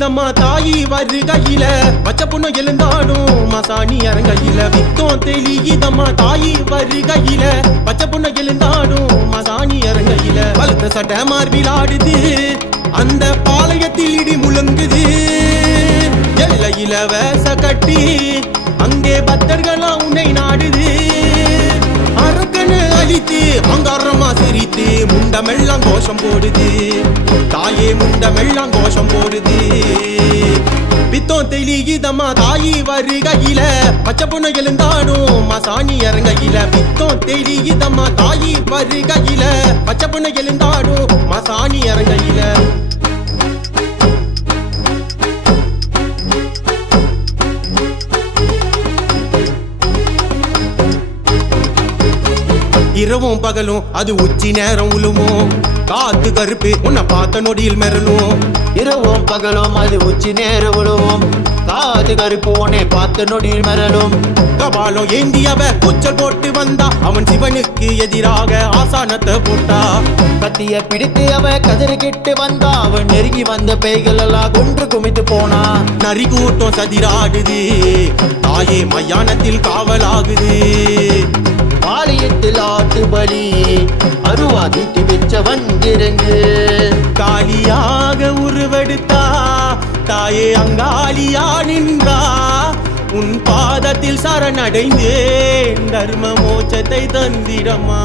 தெளியுதம்மா தாயி வருகையில பச்சை பொண்ணு எழுந்தாடும் மசாணி அரங்கையில வித்தோம் தெளியுதம்மா தாயி வருகையில பச்சை பொண்ணு எழுந்தாடும் மசாணி அரங்கையில வலுத்த சட்டை மார்பில் ஆடுது அந்த பாளையத்தில் இடி முழங்குது எல்லையில வேச கட்டி அங்கே பக்தர்களா உன்னை நாடுது அரக்கனு அழித்து அங்காரமா சிரித்து முண்டமெல்லாம் கோஷம் போடுது தாயே முண்டமெல்லாம் கோஷம் போடுது வித்தோம் தெளியுதம்மா தாயி வருகையில பச்சை பொண்ணு எழுந்தாடும் மசாணி அரங்கையில வித்தோம் தெளியுதம்மா தாயி வருகையில பச்சை பொண்ணு எழுந்தாடும் மசாணி அரங்கையில இரவும் பகலும் அது உச்சி நேரம் உழுவும் காத்து கருப்பு உன்னை பார்த்த நொடியில் மெரலும் இரவும் பகலும் அது உச்சி நேரம் உழுவும் காத்து கருப்பு உன்னை பார்த்த நொடியில் மெரலும் கபாலம் ஏந்தியவ கூச்சல் போட்டு வந்தா அவன் சிவனுக்கு எதிராக ஆசானத்தை போட்டா கத்திய பிடித்து அவ கதறிக்கிட்டு வந்தா அவன் நெருங்கி வந்த பேய்கள் எல்லாம் கொன்று குமித்து போனா நரி கூட்டம் சதிராடுது தாயே மயானத்தில் காவலாகுது பாளையத்தில் ஆட்டு பலி அருவாதிட்டு வச்ச வந்திருங்கு காலியாக உருவெடுத்தா தாயே அங்காளியா நின்றா உன் பாதத்தில் சரணடைந்தேன் தர்ம மோட்சத்தை தந்திடமா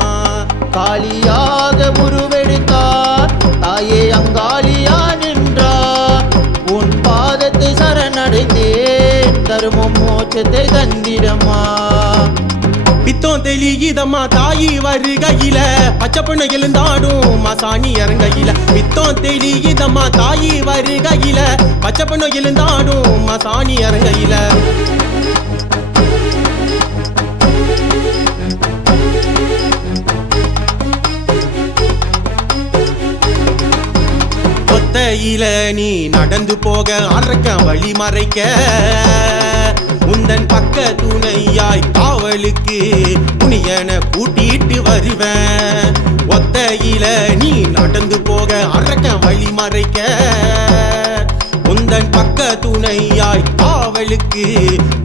காளியாக உருவெடுத்தா தாயே அங்காளியா நின்றா உன் பாதத்தை சரணடைந்தேன் தர்ம மோட்சத்தை தந்திடமா வித்தோம் தெளியுதம்மா தாயி வருகையில பச்சை பொண்ணு எழுந்தாடும் மசாணி அரங்கையில வித்தோம் தெளியுதம்மா தாயி வருகையில பச்சை பொண்ணு எழுந்தாடும் மசாணி அரங்கையில ஒத்தையில நீ நடந்து போக அரக்க வழி மறைக்க உந்தன் பக்க துணையாய் காவலுக்கு புனியன கூட்டிட்டு வருவேன் ஒத்தையில நீ நடந்து போக அரக்க வழி மறைக்க உந்தன் பக்க துணையாய் காவலுக்கு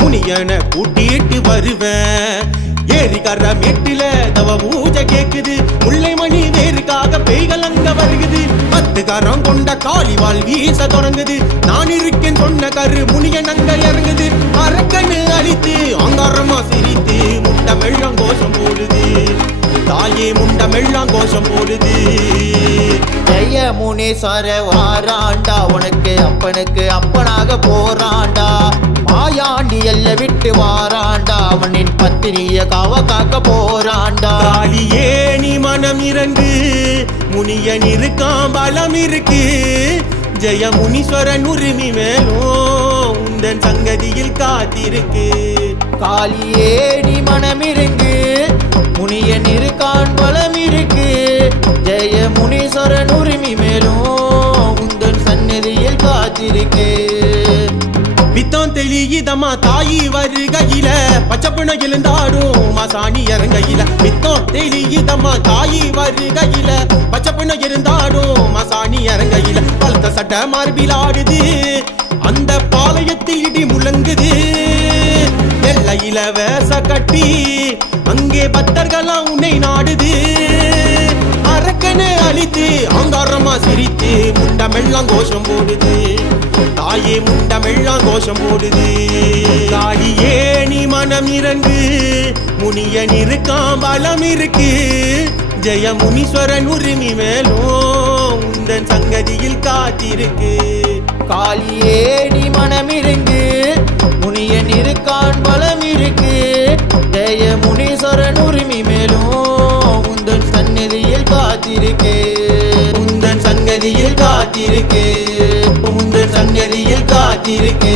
புனியன கூட்டிட்டு வருவேன் ஏரிகர மேட்டில தவ பூஜை கேக்குது முல்லை மணி வேறுக்காக பேய்கள் அங்க வருகுது 10 கரம் கொண்ட காளிவாள் வீச தொடங்குது நான் இருக்கேன் சொன்ன கரு முனியன் அங்க இறங்குது அரக்கனு அழித்து அங்காரமா சிரித்து முண்டமெல்லாம் கோஷம் போடுது தாயே முண்டமெல்லாம் கோஷம் போடுது ஜெய முனீஸ்வர வாராண்டா உனக்கு அப்பனுக்கு அப்பனாக போறாண்டா மாயாண்டி எல்ல விட்டு வாராண்டா அவனின் பத்தினிய காவ காக்க போறாண்டா காளியே நீ மனம் இறங்கு முனியன் இருக்கான் பலம் இருக்கு ஜெய முனீஸ்வரன் உரிமை மேலும் உந்தன் சங்கதியில் காத்திருக்கு காளியே நீ மனம் இறங்கு முனியன் இருக்கான் பலம் இருக்கு ஜெய முனீஸ்வரன் உரிமை மேலும் உந்தன் சன்னதியில் காத்திருக்கு வித்தோம் தெளியுதம்மா தாயி வருகையில பச்சை பொண்ணு எழுந்தாடும் மசாணி அரங்கையில வித்தோம் தெளியுதம்மா தாயி வருகையில பச்சை பொண்ணு எழுந்தாடும் மசாணி அரங்கையில பழுத்த சட்டை மார்பில் ஆடுது அந்த பாளையத்தில் இடி முழங்குது எல்லையில வேச கட்டி அங்கே பக்தர்களா உன்னை நாடுது அரக்கனை அழித்து அங்காரமா சிரித்து முண்டமெல்லாம் கோஷம் போடுது தாயே முண்டமெல்லாம் கோஷம் போடுது காளியே நீ மனம் இறங்கு முனியன் இருக்கான் பலம் இருக்கு ஜெய முனீஸ்வரன் உரிமை மேலும் உந்தன் சங்கதியில் காத்திருக்கு காளியே நீ மனம் இறங்கு முனியன் இருக்கான் பலம் இருக்கு ஜெய முனீஸ்வரன் உரிமை மேலும் உந்தன் சன்னதியில் காத்திருக்கு உந்தன் சன்னதியில் காத்திருக்கு உந்தன் சன்னதியில் காத்திருக்கு